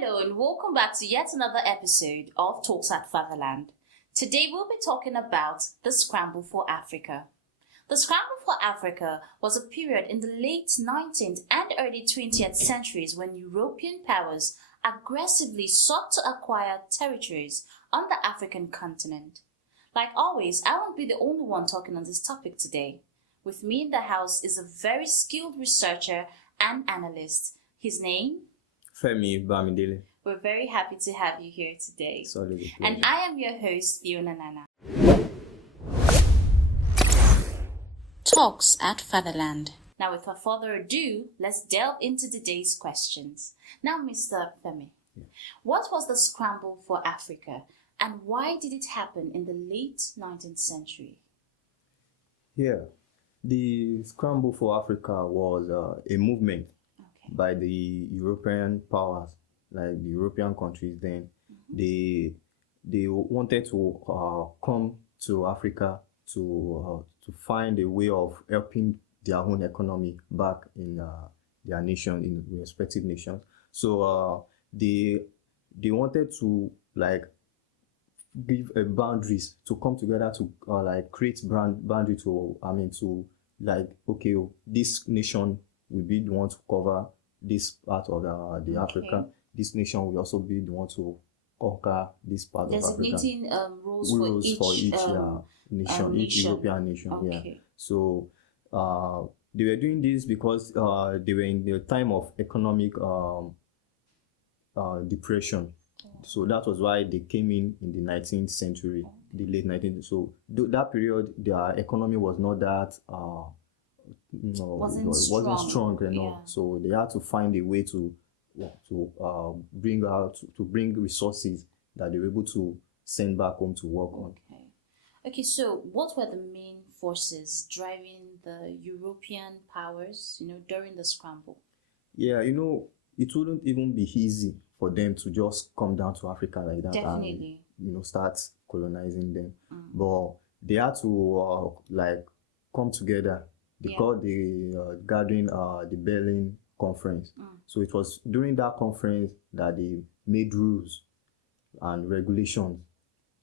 Hello and welcome back to yet another episode of Talks at Fatherland. Today we'll be talking about the Scramble for Africa. The Scramble for Africa was a period in the late 19th and early 20th centuries when European powers aggressively sought to acquire territories on the African continent. Like always, I won't be the only one talking on this topic today. With me in the house is a very skilled researcher and analyst. His name? Femi Bamidele. We're very happy to have you here today. Solid. And I am your host, Fiona Nana. Talks at Fatherland. Now, without further ado, let's delve into today's questions. Now, Mr. Femi, what was the Scramble for Africa and why did it happen in the late 19th century? Yeah, the Scramble for Africa was a movement by the European powers, like the European countries then. They wanted to come to Africa to find a way of helping their own economy back in their nation, in respective nations. So they wanted to give boundaries to come together to create boundary to okay, this nation will be the one to cover this part of the Africa. This nation will also be the one to conquer this part of Africa. Designating rules for each nation, each European nation. Okay. Yeah. So they were doing this because they were in the time of economic depression. So that was why they came in the 19th century, the late 19th. So that period, their economy was not that. Wasn't strong enough. Yeah. So they had to find a way to bring resources that they were able to send back home to work on. Okay. So what were the main forces driving the European powers, during the Scramble? Yeah, it wouldn't even be easy for them to just come down to Africa like that. Definitely. And start colonizing them. But they had to come together. They called the gathering the Berlin Conference. So it was during that conference that they made rules and regulations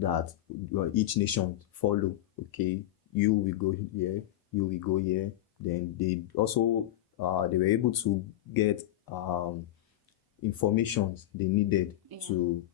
that each nation follow. Okay, you will go here, you will go here. Then they also they were able to get informations they needed to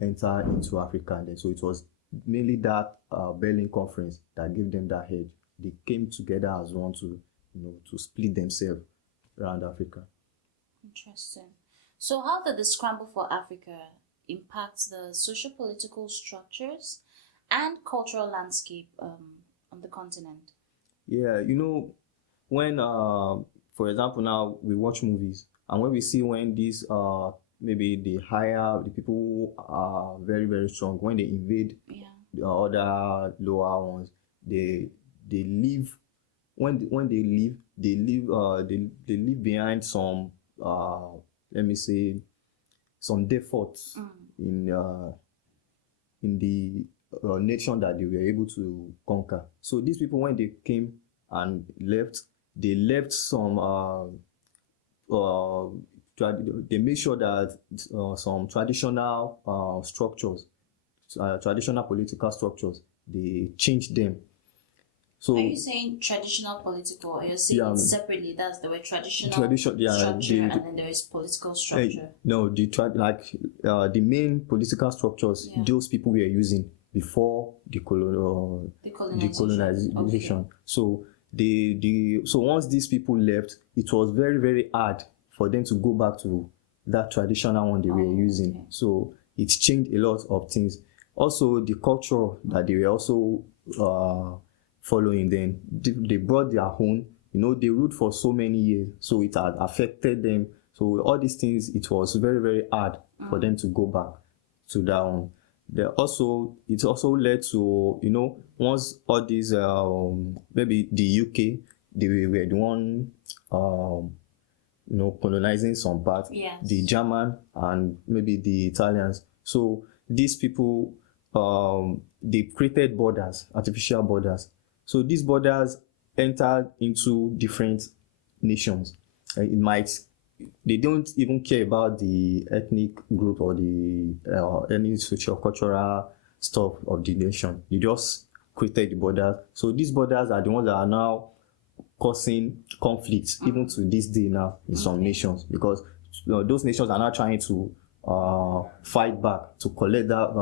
enter into Africa. And then, so it was mainly that Berlin Conference that gave them that edge. They came together as one to split themselves around Africa. Interesting. So how did the Scramble for Africa impact the socio-political structures and cultural landscape on the continent? Yeah, when, for example, now we watch movies, and when we see when these, maybe the people who are very, very strong, when they invade the other lower ones, they leave. When they leave, they leave behind some let me say some defaults in the nation that they were able to conquer. So these people, when they came and left, they left some they made sure that some traditional structures, traditional political structures, they changed them. So, are you saying traditional political, or you're saying it separately? That's the way traditional structure, and then there is political structure. No, the main political structures those people were using before the colonization. Okay. So so once these people left, it was very, very hard for them to go back to that traditional one they were using. Okay. So it changed a lot of things. Also, the culture that they were also following, then they brought their own. They ruled for so many years, so it had affected them. So all these things, it was very, very hard for them to go back to that one. It also led to once all these maybe the UK, they were the one colonizing some part. Yes. The German and maybe the Italians. So these people they created borders, artificial borders. So these borders entered into different nations. It might they don't even care about the ethnic group or the any social cultural stuff of the nation. They just created the borders. So these borders are the ones that are now causing conflicts even to this day now in some nations, because those nations are now trying to fight back to collect that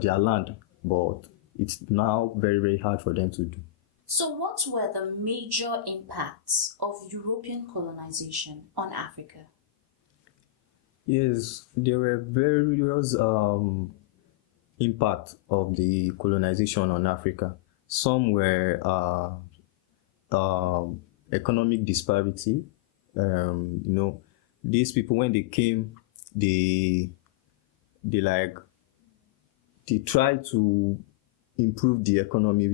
their land, but it's now very, very hard for them to do. So what were the major impacts of European colonization on Africa? Yes, there were various impacts of the colonization on Africa. Some were economic disparity. These people, when they came, they tried to improve the economy,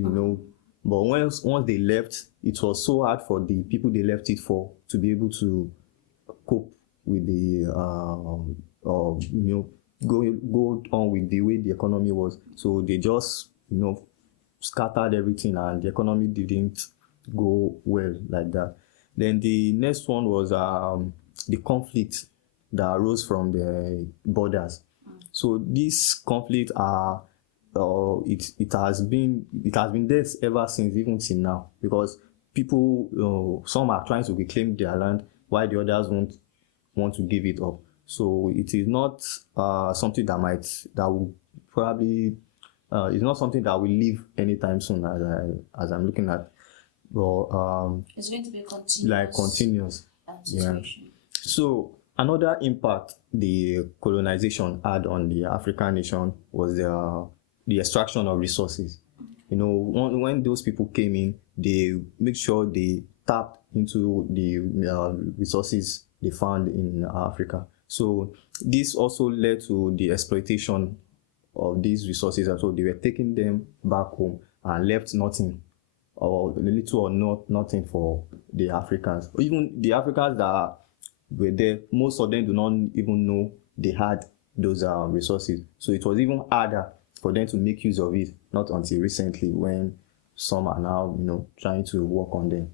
but once they left, it was so hard for the people they left it for to be able to cope with the go on with the way the economy was. So they just scattered everything, and the economy didn't go well like that. Then the next one was the conflict that arose from the borders. So these conflicts are it has been there ever since, even till now, because people, some are trying to reclaim their land while the others won't want to give it up. So it is not something it's not something that will leave anytime soon, as I'm looking at. But it's going to be continuous situation. Yeah. So another impact the colonization had on the African nation was the extraction of resources. When those people came in, they make sure they tapped into the resources they found in Africa. So this also led to the exploitation of these resources, and so they were taking them back home and left nothing, or little or nothing for the Africans. Even the Africans that were there, most of them do not even know they had those resources. So it was even harder for them to make use of it, not until recently, when some are now, trying to work on them.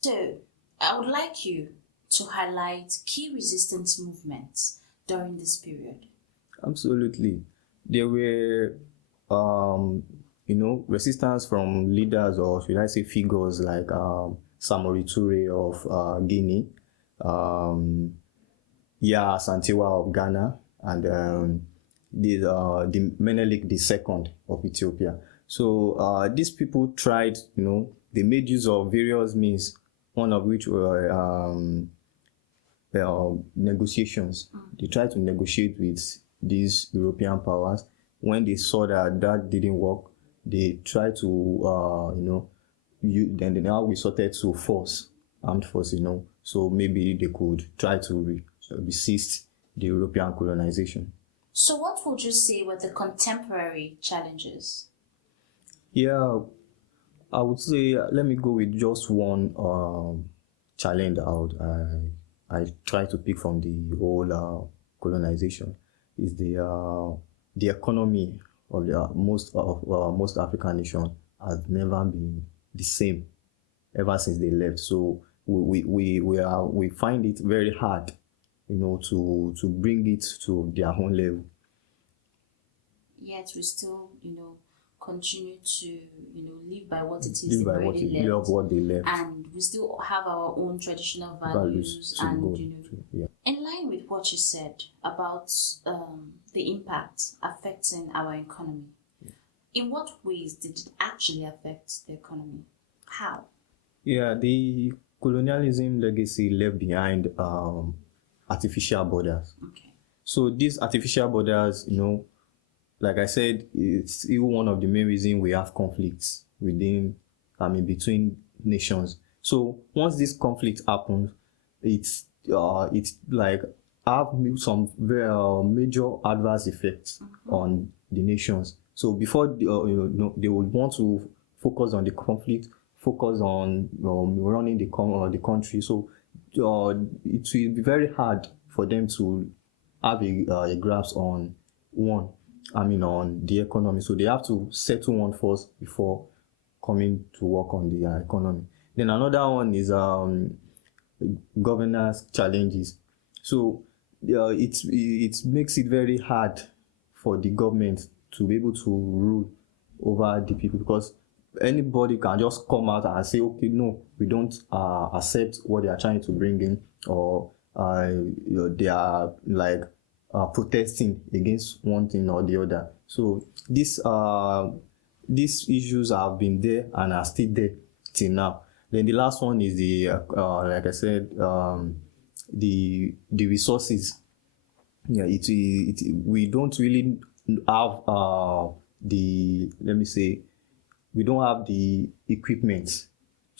So I would like you to highlight key resistance movements during this period. Absolutely. There were, resistance from leaders, or should I say figures, like Samori Toure of Guinea, Santiwa of Ghana, and the Menelik II of Ethiopia. So these people tried, they made use of various means, one of which were negotiations. They tried to negotiate with these European powers. When they saw that didn't work, they tried to, then they now resorted to armed force, so maybe they could try to resist the European colonization. So what would you say were the contemporary challenges? Yeah, I would say, let me go with just one challenge out. I try to pick from the whole colonization, is the economy of most African nations has never been the same ever since they left. So we find it very hard, to bring it to their own level. Yet we still, continue to, live by what it is what they left. And we still have our own traditional values and, in line with what you said about the impact affecting our economy. Yeah. In what ways did it actually affect the economy? How? Yeah, the colonialism legacy left behind artificial borders. Okay. So these artificial borders, like I said, it's even one of the main reasons we have conflicts between nations. So once this conflict happens, it's like have some very major adverse effects on the nations. So before they would want to focus on the conflict, focus on running the country. So it will be very hard for them to have a grasp on the economy. So they have to settle one first before coming to work on the economy. Then another one is governance challenges. So it makes it very hard for the government to be able to rule over the people, because anybody can just come out and say, okay, no, we don't accept what they are trying to bring in, or they are like protesting against one thing or the other. So these issues have been there and are still there till now. Then the last one is the like I said, the resources. Yeah, we don't really have we don't have the equipment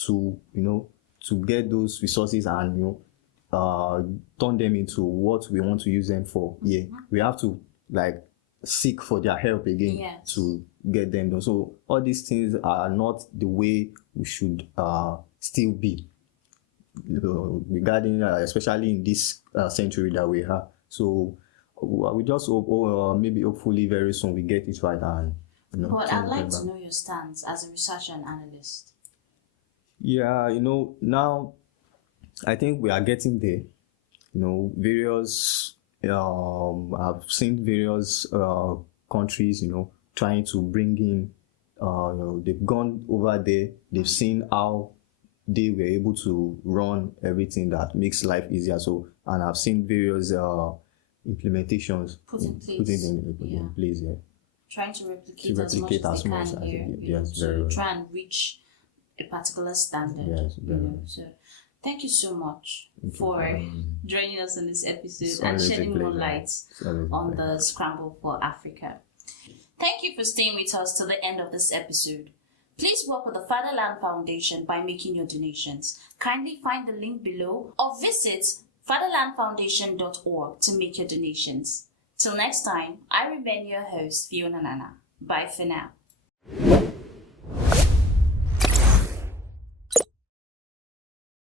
to get those resources and turn them into what we want to use them for. Yeah, we have to like seek for their help again to get them done. So all these things are not the way we should still be regarding especially in this century that we have. So we just hope, maybe hopefully very soon we get it right. And but I'd like to know your stance as a researcher and analyst. Yeah, now I think we are getting there. Various I've seen various countries trying to bring in they've gone over there, they've seen how they were able to run everything that makes life easier. So, and I've seen various implementations put in place. Yeah. Trying to replicate as much as they can here, to try and reach a particular standard. Yes, So, thank you so much for joining us on this episode and shedding more light on the Scramble for Africa. Thank you for staying with us till the end of this episode. Please work with the Fatherland Foundation by making your donations. Kindly find the link below or visit fatherlandfoundation.org to make your donations. Till next time, I remain your host, Fiona Nana. Bye for now.